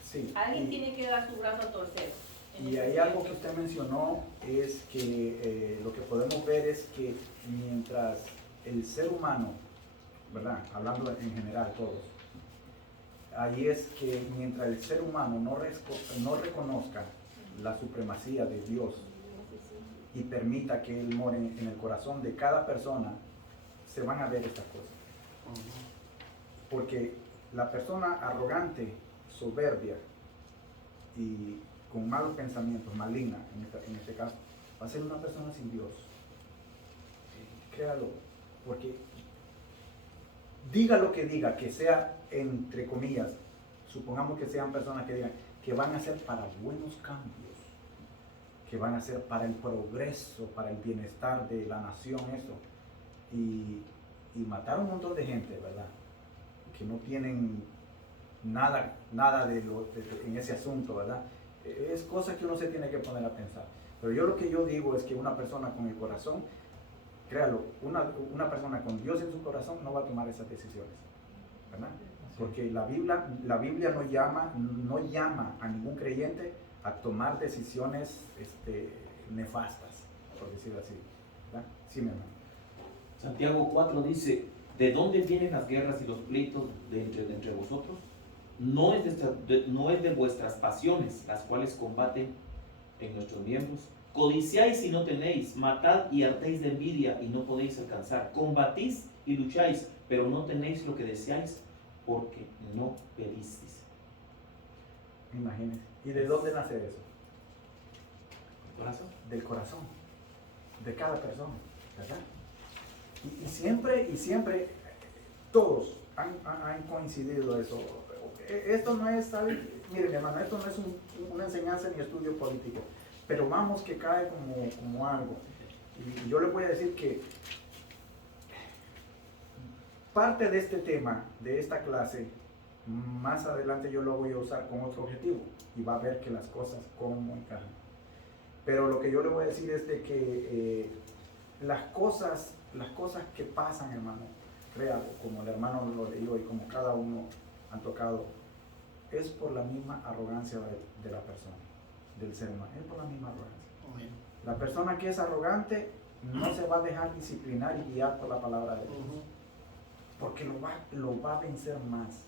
Sí. Alguien tiene que dar su brazo a torcer. Y hay algo que usted mencionó, es que lo que podemos ver es que mientras el ser humano, ¿verdad? Hablando en general todos, ahí es que mientras el ser humano no reconozca la supremacía de Dios y permita que Él more en el corazón de cada persona, se van a ver estas cosas. Porque la persona arrogante, soberbia y con malos pensamientos, maligna en este caso, va a ser una persona sin Dios. Créalo, porque diga lo que diga, que sea entre comillas, supongamos que sean personas que digan que van a ser para buenos cambios, que van a ser para el progreso, para el bienestar de la nación, eso, y matar a un montón de gente, ¿verdad? que no tienen nada en ese asunto, ¿verdad? Es cosa que uno se tiene que poner a pensar. Pero yo lo que yo digo es que una persona con el corazón, créalo, una persona con Dios en su corazón no va a tomar esas decisiones, ¿verdad? Porque la Biblia no llama a ningún creyente a tomar decisiones nefastas, por decirlo así, ¿verdad? Sí, mi hermano. Santiago 4 dice, ¿de dónde vienen las guerras y los pleitos de entre vosotros? No es de vuestras pasiones, las cuales combaten en nuestros miembros. Codiciáis y no tenéis, matad y hartéis de envidia y no podéis alcanzar. Combatís y lucháis, pero no tenéis lo que deseáis, porque no pedisteis. Imagínense. ¿Y de dónde nace eso? ¿Corazón? Del corazón, de cada persona, ¿verdad? Y siempre todos han coincidido eso. Esto no es, ¿sabe? Miren, hermano, esto no es una enseñanza ni estudio político, pero vamos que cae como algo. Y yo le voy a decir que parte de este tema, de esta clase, más adelante yo lo voy a usar con otro objetivo y va a ver que las cosas cómo encajan. Pero lo que yo le voy a decir es de que las cosas que pasan, hermano, créalo, como el hermano lo leyó y como cada uno han tocado, es por la misma arrogancia de la persona, del ser humano, es por la misma arrogancia. La persona que es arrogante no se va a dejar disciplinar y guiar por la palabra de Dios, porque lo va a vencer más.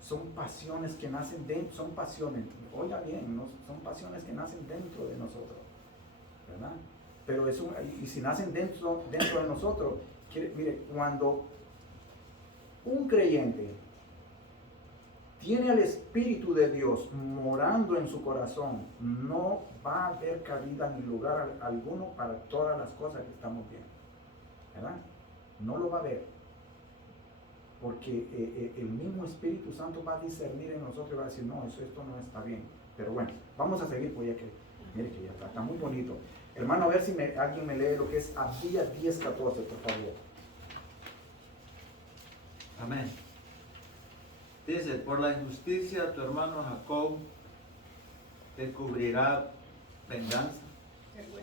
Son pasiones que nacen dentro, son pasiones, oiga bien, ¿no? Son pasiones que nacen dentro de nosotros, ¿verdad? Pero y si nacen dentro de nosotros, mire, cuando un creyente tiene al Espíritu de Dios morando en su corazón, no va a haber cabida ni lugar alguno para todas las cosas que estamos viendo, ¿verdad? No lo va a haber, porque el mismo Espíritu Santo va a discernir en nosotros y va a decir, no, esto no está bien. Pero bueno, vamos a seguir, pues ya que, mire que ya está muy bonito. Hermano, a ver si alguien me lee lo que es Abdías 10:14, por favor. Amén. Dice, por la injusticia tu hermano Jacob te cubrirá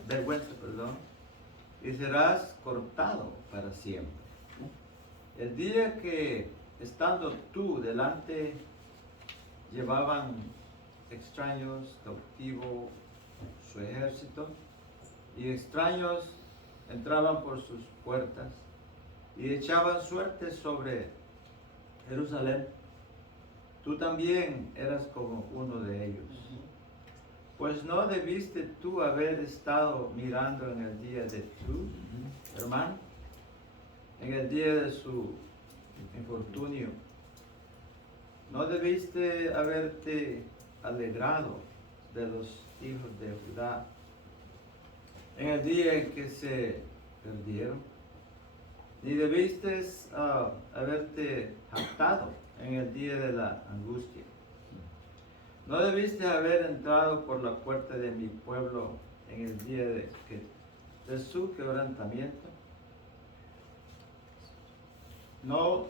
vergüenza, y serás cortado para siempre. El día que, estando tú delante, llevaban extraños cautivo su ejército, y extraños entraban por sus puertas y echaban suerte sobre Jerusalén, tú también eras como uno de ellos. Pues no debiste tú haber estado mirando en el día de tu hermano, en el día de su infortunio. No debiste haberte alegrado de los hijos de Judá en el día en que se perdieron, ni debiste haberte jactado en el día de la angustia. No debiste haber entrado por la puerta de mi pueblo en el día de su quebrantamiento. No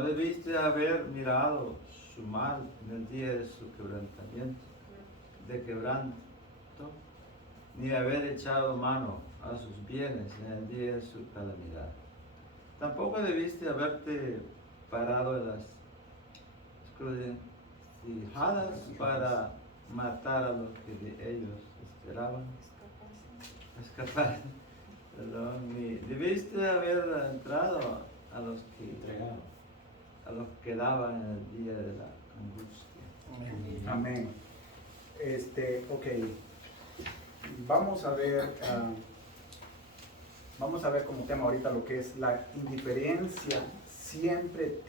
debiste haber mirado su mal en el día de su quebrantamiento, de quebranto, ni haber echado mano a sus bienes en el día de su calamidad. Tampoco debiste haberte parado en las encrucijadas para matar a los que de ellos esperaban escapar. Ni debiste haber entrado a los que daban en el día de la angustia. Amén. Ok. Vamos a ver como tema ahorita lo que es la indiferencia. Siempre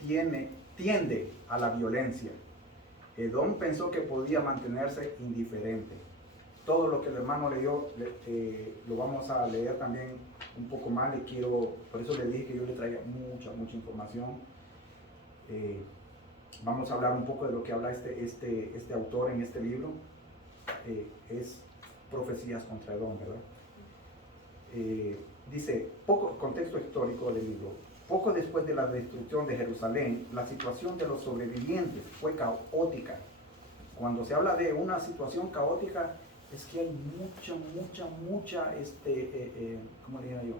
tiende a la violencia. Edom pensó que podía mantenerse indiferente. Todo lo que el hermano leyó lo vamos a leer también un poco más. Por eso le dije que yo le traía mucha información. Vamos a hablar un poco de lo que habla este autor en este libro. Es Profecías contra Edom, ¿verdad? Dice, poco contexto histórico del libro. Poco después de la destrucción de Jerusalén, la situación de los sobrevivientes fue caótica. Cuando se habla de una situación caótica, es que hay mucha, ¿cómo le diría yo?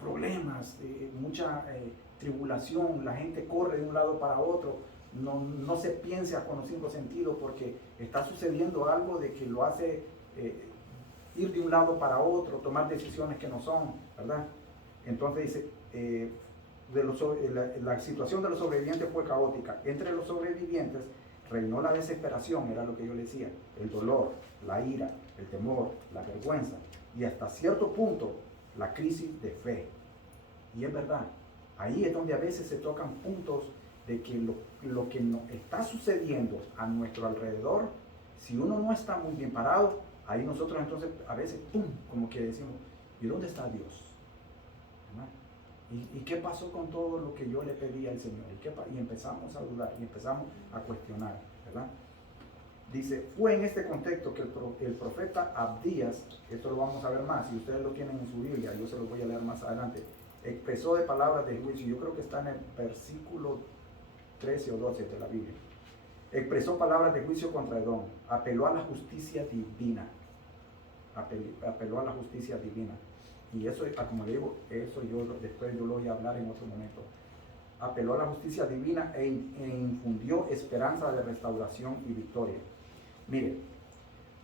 Problemas, mucha tribulación, la gente corre de un lado para otro, no se piensa con los 5 sentidos porque está sucediendo algo de que lo hace ir de un lado para otro, tomar decisiones que no son, ¿verdad? Entonces dice, la situación de los sobrevivientes fue caótica. Entre los sobrevivientes reinó la desesperación, era lo que yo le decía, el dolor, la ira, el temor, la vergüenza y hasta cierto punto la crisis de fe. Y es verdad, ahí es donde a veces se tocan puntos de que lo que nos está sucediendo a nuestro alrededor, si uno no está muy bien parado, ahí nosotros entonces a veces, ¡pum!, como que decimos, ¿y dónde está Dios? ¿Verdad? ¿Y qué pasó con todo lo que yo le pedí al Señor? Y empezamos a dudar y empezamos a cuestionar, ¿verdad? Dice, fue en este contexto que el profeta Abdías, esto lo vamos a ver más, y ustedes lo tienen en su Biblia, yo se los voy a leer más adelante, expresó de palabras de juicio, yo creo que está en el versículo 13 o 12 de la Biblia. Expresó palabras de juicio contra Edom, apeló a la justicia divina, apeló a la justicia divina. Y eso, como le digo, eso después yo lo voy a hablar en otro momento. Apeló a la justicia divina e infundió esperanza de restauración y victoria. Mire,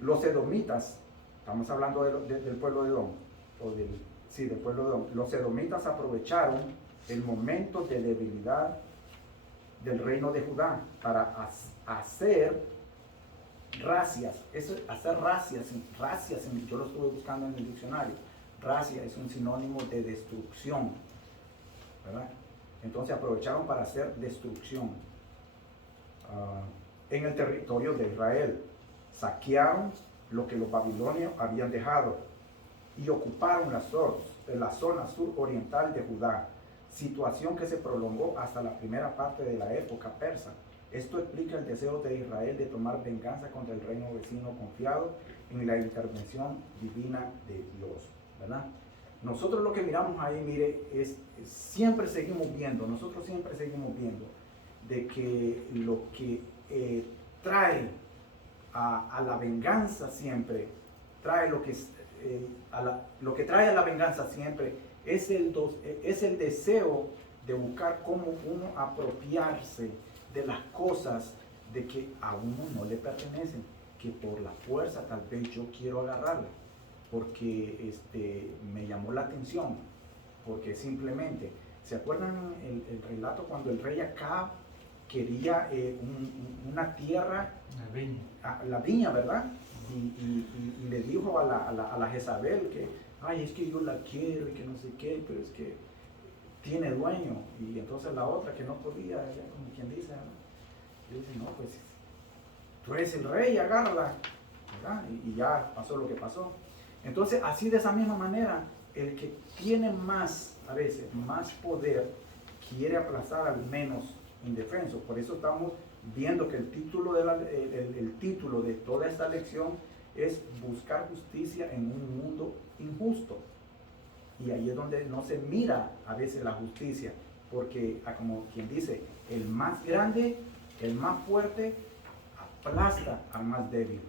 los edomitas, estamos hablando del pueblo de Edom, del pueblo de Edom. Los edomitas aprovecharon el momento de debilidad del reino de Judá para hacer racias. Hacer racias, yo lo estuve buscando en el diccionario. Racia es un sinónimo de destrucción, ¿verdad? Entonces aprovecharon para hacer destrucción en el territorio de Israel. Saquearon lo que los babilonios habían dejado y ocuparon la zona suroriental de Judá, situación que se prolongó hasta la primera parte de la época persa. Esto explica el deseo de Israel de tomar venganza contra el reino vecino confiado en la intervención divina de Dios, ¿verdad? Nosotros lo que miramos ahí, mire, siempre seguimos viendo de que lo que trae a la venganza siempre, lo que trae a la venganza siempre es el deseo de buscar cómo uno apropiarse de las cosas de que a uno no le pertenecen, que por la fuerza tal vez yo quiero agarrarla, porque me llamó la atención, porque simplemente, ¿se acuerdan el relato cuando el rey Acab quería una tierra, la viña, ¿verdad? Y le dijo a la Jezabel que, ay, es que yo la quiero y que no sé qué, pero es que tiene dueño. Y entonces la otra que no podía, ya como quien dice, ¿no? Y dice, no, pues tú eres el rey, agárrala, ¿verdad? Y ya pasó lo que pasó. Entonces, así de esa misma manera, el que tiene más, a veces, más poder, quiere aplazar al menos indefenso. Por eso estamos viendo que el título de toda esta lección es buscar justicia en un mundo injusto. Y ahí es donde no se mira a veces la justicia, porque como quien dice, el más grande, el más fuerte, aplasta al más débil.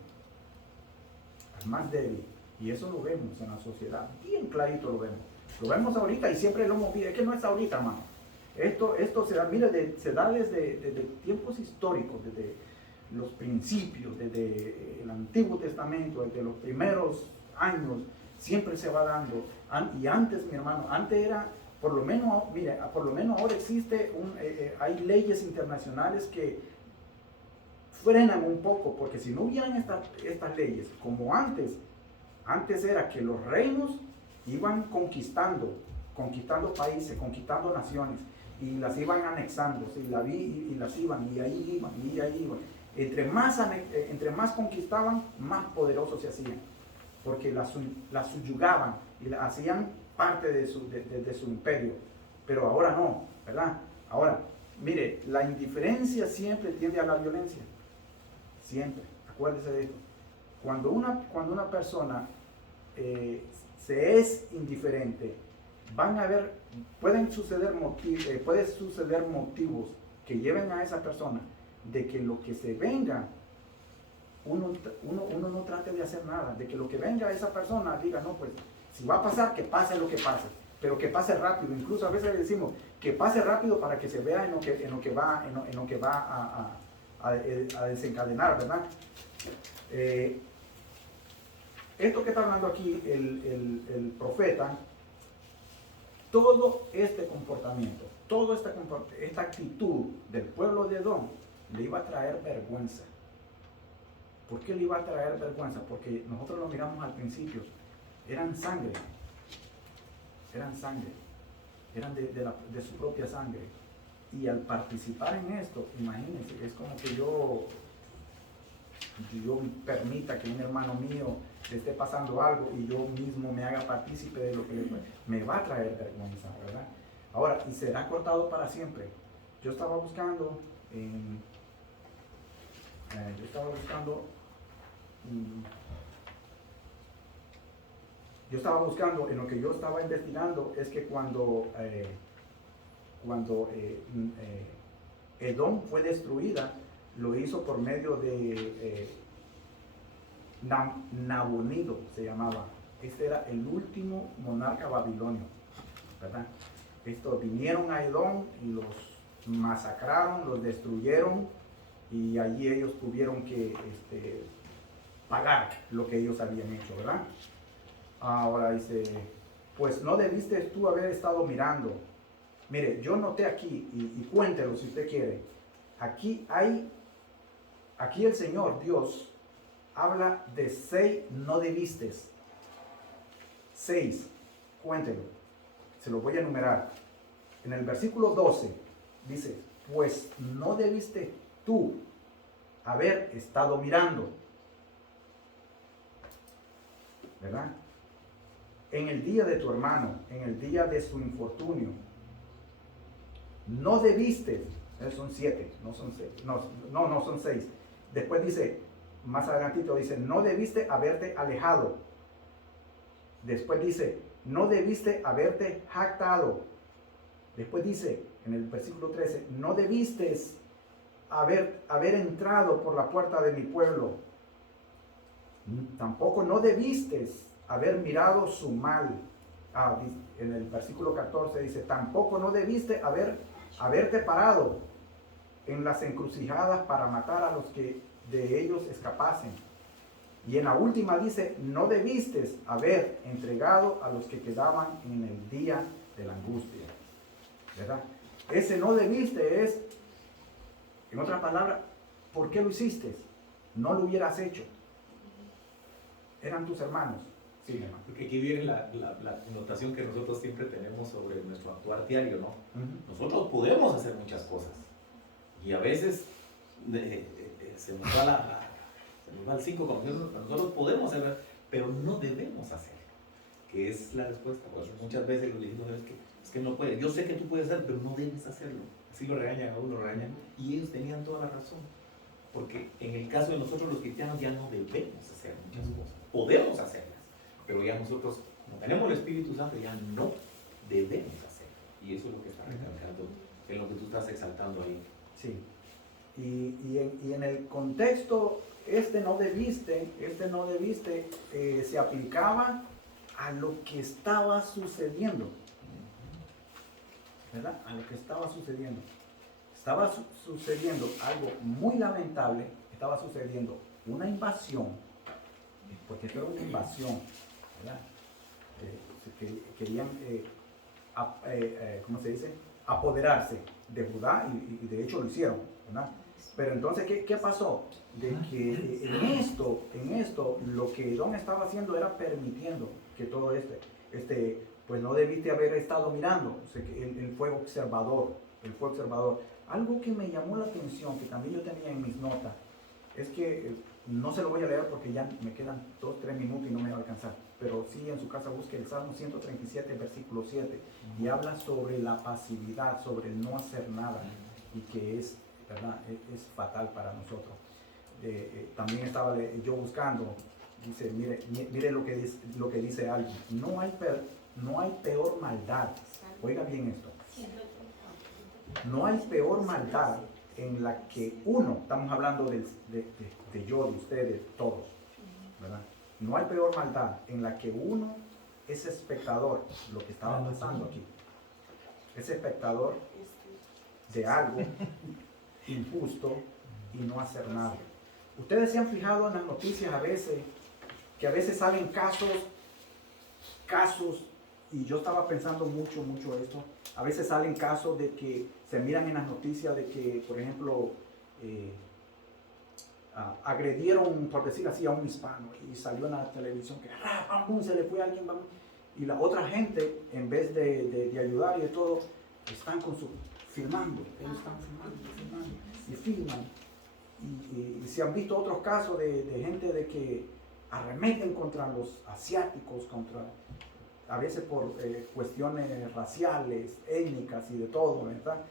Al más débil. Y eso lo vemos en la sociedad, bien clarito lo vemos. Lo vemos ahorita y siempre lo hemos visto. Es que no es ahorita, hermano. Esto se da, mire, se da desde tiempos históricos, desde los principios, desde el Antiguo Testamento, desde los primeros años, siempre se va dando. Y antes, mi hermano, antes era, por lo menos, mire, por lo menos ahora existe, hay leyes internacionales que frenan un poco, porque si no hubieran estas leyes, como antes era que los reinos iban conquistando países, conquistando naciones, y las iban anexando, y las iban, y ahí iban. Entre más conquistaban, más poderosos se hacían, porque las subyugaban y las hacían parte de su imperio. Pero ahora no, ¿verdad? Ahora, mire, la indiferencia siempre tiende a la violencia. Siempre, acuérdese de esto. Cuando una persona se es indiferente, van a haber, pueden suceder motivos que lleven a esa persona de que lo que se venga, uno no trate de hacer nada, de que lo que venga esa persona diga, no, pues, si va a pasar, que pase lo que pase, pero que pase rápido. Incluso a veces le decimos que pase rápido para que se vea en lo que va a desencadenar, ¿verdad? Esto que está hablando aquí el profeta, todo este comportamiento, toda esta actitud del pueblo de Edom le iba a traer vergüenza. ¿Por qué le iba a traer vergüenza? Porque nosotros lo miramos al principio, eran sangre, eran de su propia sangre. Y al participar en esto, imagínense, es como que yo permita que un hermano mío le esté pasando algo y yo mismo me haga partícipe de lo que me va a traer vergüenza, ¿verdad? Ahora, y será cortado para siempre. Yo estaba buscando en lo que yo estaba investigando, es que cuando Edom fue destruida, lo hizo por medio de Nabonido, se llamaba. Este era el último monarca babilonio, ¿verdad? Vinieron a Edom y los masacraron, los destruyeron, y allí ellos tuvieron que pagar lo que ellos habían hecho, ¿verdad? Ahora dice, pues no debiste tú haber estado mirando. Mire, yo noté aquí, y cuéntelo si usted quiere, aquí el Señor Dios habla de 6 no debiste. 6, cuéntelo, se lo voy a enumerar. En el versículo 12 dice, pues no debiste tú haber estado mirando, ¿verdad? En el día de tu hermano, en el día de su infortunio, no debiste, son 7, no son 6, no son 6. Después dice, más adelantito dice, no debiste haberte alejado. Después dice, no debiste haberte jactado. Después dice, en el versículo 13, no debiste haber entrado por la puerta de mi pueblo. Tampoco no debiste haber mirado su mal. En el versículo 14 dice, tampoco no debiste haberte parado en las encrucijadas para matar a los que de ellos escapasen. Y en la última dice, no debiste haber entregado a los que quedaban en el día de la angustia, ¿verdad? Ese no debiste es, en otras palabras, ¿por qué lo hiciste? No lo hubieras hecho. Eran tus hermanos. Sí, hermano. Porque aquí viene la connotación que nosotros siempre tenemos sobre nuestro actuar diario, ¿no? Nosotros podemos hacer muchas cosas y a veces se nos va el 5, como nosotros podemos hacerlo, pero no debemos hacerlo, que es la respuesta. Pues muchas veces los dijimos, es que no puedes, yo sé que tú puedes hacer, pero no debes hacerlo. Así lo regañan a uno, y ellos tenían toda la razón, porque en el caso de nosotros los cristianos ya no debemos hacer muchas cosas, podemos hacerlas, pero ya nosotros, como tenemos el Espíritu Santo, ya no debemos hacerlo, y eso es lo que está recalcando en lo que tú estás exaltando ahí. Sí, y en el contexto, no debiste, se aplicaba a lo que estaba sucediendo, ¿verdad? A lo que estaba sucediendo. Estaba sucediendo algo muy lamentable, estaba sucediendo una invasión, porque esto era una invasión, ¿verdad? Querían, ¿cómo se dice? Apoderarse de Judá, y de hecho lo hicieron, ¿verdad? Pero entonces, ¿qué pasó? De que en esto lo que Edom estaba haciendo era permitiendo que todo pues no debiste haber estado mirando, o sea, que él fue observador, Algo que me llamó la atención, que también yo tenía en mis notas, es que no se lo voy a leer porque ya me quedan 2-3 minutos y no me va a alcanzar, pero sí en su casa busque el Salmo 137, versículo 7, y habla sobre la pasividad, sobre el no hacer nada, y que es, ¿verdad? Es fatal para nosotros. También estaba yo buscando, dice, mire lo que dice alguien, no hay peor maldad. Oiga bien esto. No hay peor maldad en la que uno, estamos hablando de yo, de ustedes, todos, ¿verdad? No hay peor maldad en la que uno es espectador, lo que estaba pasando aquí, es espectador de algo injusto y no hacer nada. Ustedes se han fijado en las noticias a veces, que a veces salen casos, y yo estaba pensando mucho esto, a veces salen casos de que se miran en las noticias de que, por ejemplo, agredieron, por decir así, a un hispano y salió en la televisión que se le fue a alguien, y la otra gente, en vez de ayudar y de todo, están filmando, ellos están filmando y filman. Y se han visto otros casos de gente de que arremeten contra los asiáticos, a veces por cuestiones raciales, étnicas y de todo, ¿verdad?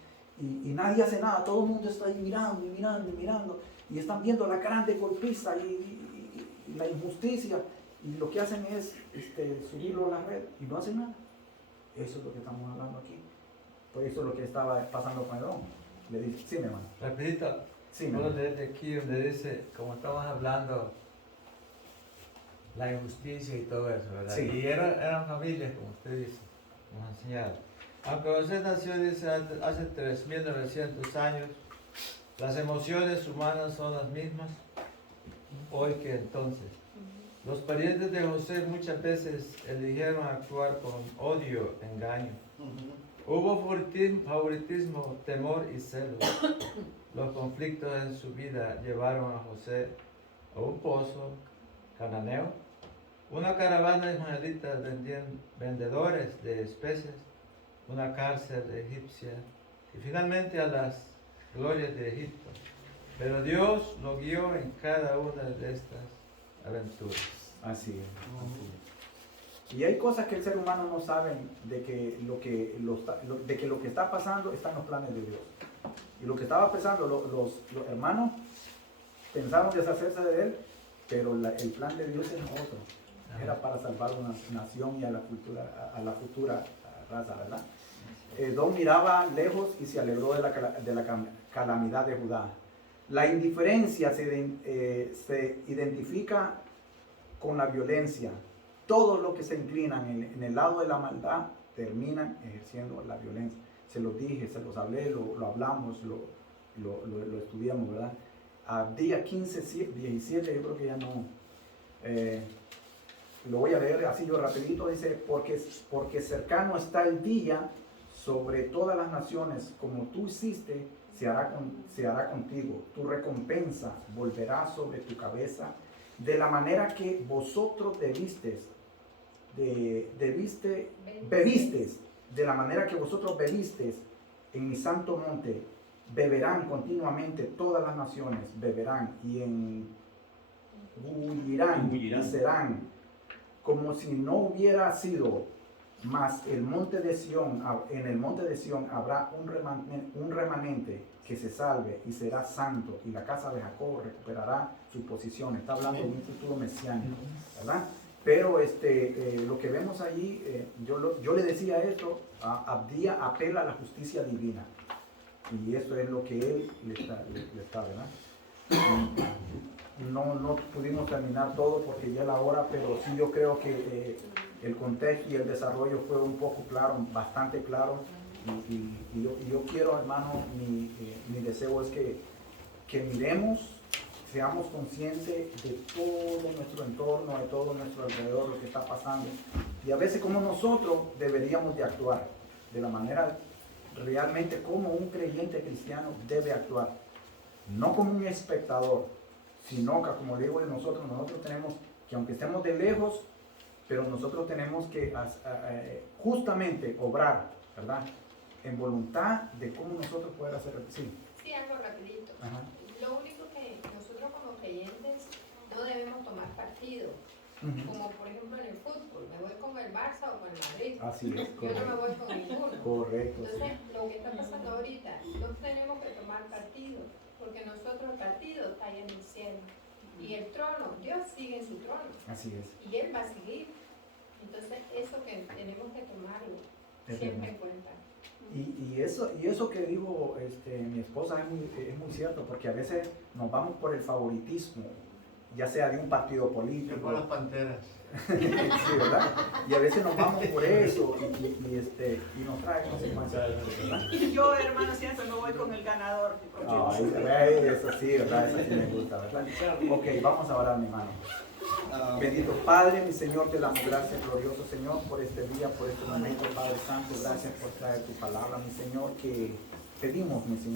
Y nadie hace nada, todo el mundo está ahí mirando, y están viendo la grande golpiza y la injusticia, y lo que hacen es subirlo a la red y no hacen nada. Eso es lo que estamos hablando aquí. Pues eso es lo que estaba pasando con Edom. Le dice, sí, mi hermano. Rapidito, Sí, mi puedo hermano. leer de aquí donde dice, como estamos hablando, la injusticia y todo eso, ¿verdad? Sí. Y eran familias, como usted dice, nos ha enseñado. Aunque José nació, dice, hace 3.900 años, las emociones humanas son las mismas hoy que entonces. Los parientes de José muchas veces eligieron actuar con odio, engaño. Hubo favoritismo, temor y celos. Los conflictos en su vida llevaron a José a un pozo cananeo, una caravana de ismaelitas vendedores de especies, una cárcel egipcia y finalmente a las glorias de Egipto. Pero Dios lo guió en cada una de estas aventuras. Así es. Y hay cosas que el ser humano no sabe de que lo que está pasando está en los planes de Dios. Y lo que estaba pensando, los hermanos pensaron deshacerse de él, pero el plan de Dios era otro. Era para salvar una nación y a la futura raza, ¿verdad? Edom miraba lejos y se alegró de la calamidad de Judá. La indiferencia se identifica con la violencia. Todos los que se inclinan en el lado de la maldad terminan ejerciendo la violencia. Se los dije, se los hablé, lo hablamos, lo estudiamos, ¿verdad? A día 15, 17, yo creo que ya no. Lo voy a leer así yo rapidito. Dice, porque cercano está el día sobre todas las naciones, como tú hiciste, se hará contigo. Tu recompensa volverá sobre tu cabeza, de la manera que vosotros bebisteis, de la manera que vosotros bebisteis en mi santo monte, beberán continuamente todas las naciones, beberán y engullirán y serán como si no hubiera sido. Mas el monte de Sión, en el monte de Sión habrá un remanente que se salve y será santo, y la casa de Jacob recuperará su posición. Está hablando de un futuro mesiánico, ¿verdad? Pero lo que vemos allí, yo le decía esto, Abdía apela a la justicia divina, y eso es lo que él le está, ¿verdad? No pudimos terminar todo porque ya la hora, pero sí yo creo que el contexto y el desarrollo fue un poco claro, bastante claro, y yo quiero, hermano, mi deseo es que miremos, seamos conscientes de todo nuestro entorno, de todo nuestro alrededor, lo que está pasando, y a veces como nosotros deberíamos de actuar, de la manera realmente como un creyente cristiano debe actuar, no como un espectador, sino que, como digo, nosotros tenemos que, aunque estemos de lejos, pero nosotros tenemos que justamente obrar, ¿verdad? En voluntad de cómo nosotros podemos hacer. Sí. Sí, algo rapidito. Ajá. Lo único que nosotros como creyentes no debemos tomar partido. Ujú. Como por ejemplo en el fútbol, me voy con el Barça o con el Madrid. Así es, Yo no me correcto. voy con ninguno. Correcto, Entonces, sí. lo que está pasando ahorita, no tenemos que tomar partido, porque nosotros el partido está ahí en el cielo. Y el trono, Dios sigue en su trono. Así es. Y Él va a seguir. Entonces, eso que tenemos que tomarlo Es siempre en verdad. cuenta. Y eso que dijo mi esposa es muy cierto, porque a veces nos vamos por el favoritismo, ya sea de un partido Yo político. con las panteras. Sí, ¿verdad? Y a veces nos vamos por eso y nos trae consecuencias, ¿verdad? Yo, hermano, siempre me voy con el ganador. Ay, eso sí, ¿verdad? Eso sí me gusta, ¿verdad? Ok, vamos a orar, mi hermano. Bendito Padre, mi Señor, te damos gracias, glorioso Señor, por este día, por este momento, Padre Santo. Gracias por traer tu palabra, mi Señor, que pedimos, mi Señor.